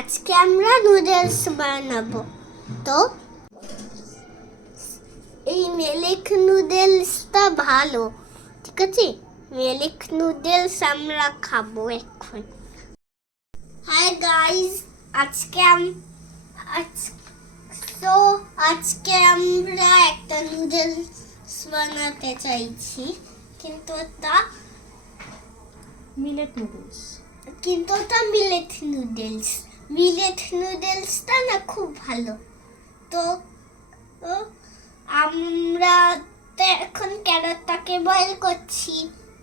আজকে আমরা নুডলস বানাবো। তো এই মিল্ক নুডলসটা ভালো, ঠিক আছে? মিল্ক নুডলস আমরা খাবো এখন। হাই গাইস, আজকে আজকে আমরা একটা নুডলস বানাতে চাইছি, কিন্তু তা মিলেট নুডলস। মিলেট নুডলসটা না খুব ভালো। তো আমরা তো এখন ক্যারটটাকে বয়েল করছি,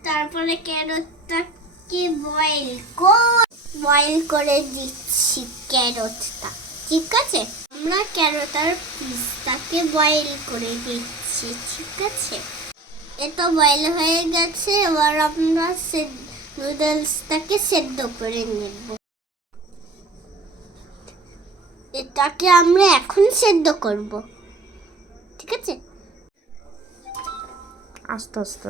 তারপরে ক্যারটটাকে বয়েল করে দিচ্ছি ক্যারটটা, ঠিক আছে? আমরা ক্যারট আর পিসটাকে বয়েল করে দিচ্ছি, ঠিক আছে? এটা বয়েল হয়ে গেছে, এবার আমরা নুডলসটাকে সেদ্ধ করে নেব। এটাকে আমরা এখন সেদ্ধ করব, ঠিক আছে? আস্তে আস্তে।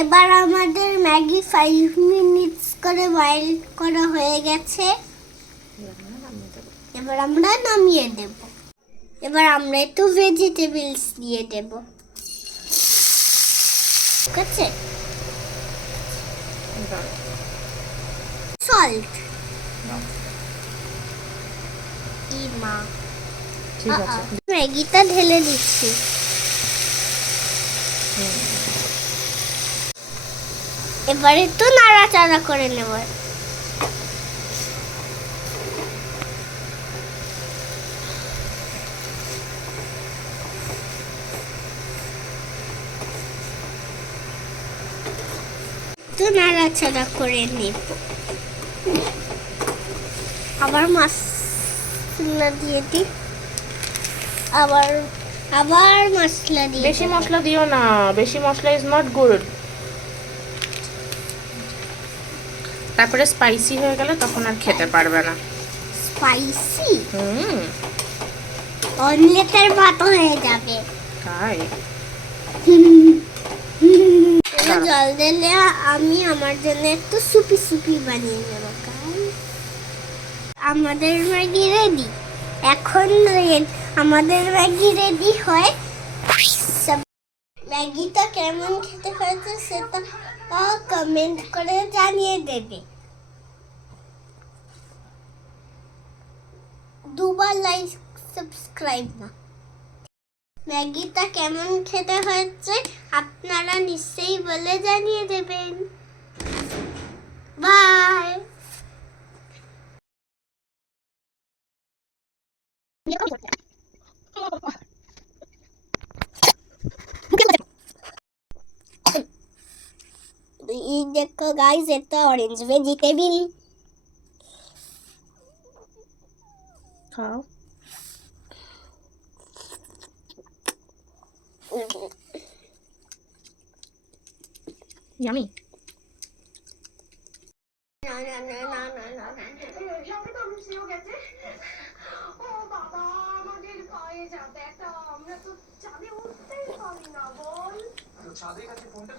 এবার আমাদের ম্যাগি 5 মিনিটস করে বয়েল করা হয়ে গেছে। এবার আমরা নামিয়ে দেব। এবার আমরা একটু ভেজিটেবলস দিয়ে দেব, ঠিক আছে? সল্ট। ঠিক আছে। ম্যাগিটা ঢেলে দিচ্ছি। এবার একটু নাড়াচাড়া করে নেব। একটু নাড়াচাড়া করে নেব। আবার মশলা দিয়ে দিই। আবার মশলা দিয়ে। বেশি মশলা দিও না, বেশি মশলা ইজ নট গুড। তারপরে স্পাইসি হয়ে গেলে তখন আর খেতে পারবে না। স্পাইসি? অমলেটের মতো হয়ে যাবে। তাই জল দিলে আমি আমার জন্য একটু সুপি বানিয়ে নেব। আমাদের ম্যাগি রেডি। এখন আমাদের ম্যাগি রেডি হয়। ম্যাগিটা কেমন খেতে হয়েছে সেটা কমেন্ট করে জানিয়ে দেবে। দুবার লাইক সাবস্ক্রাইব না। ম্যাগিটা কেমন খেতে হয়েছে আপনারা নিশ্চয়ই বলে জানিয়ে দেবেন। বাই। ये देखो गाइस, ये तो ऑरेंज वेजिटेबल। খাও। ইয়ামি। ছাদে কাছে ফোনটা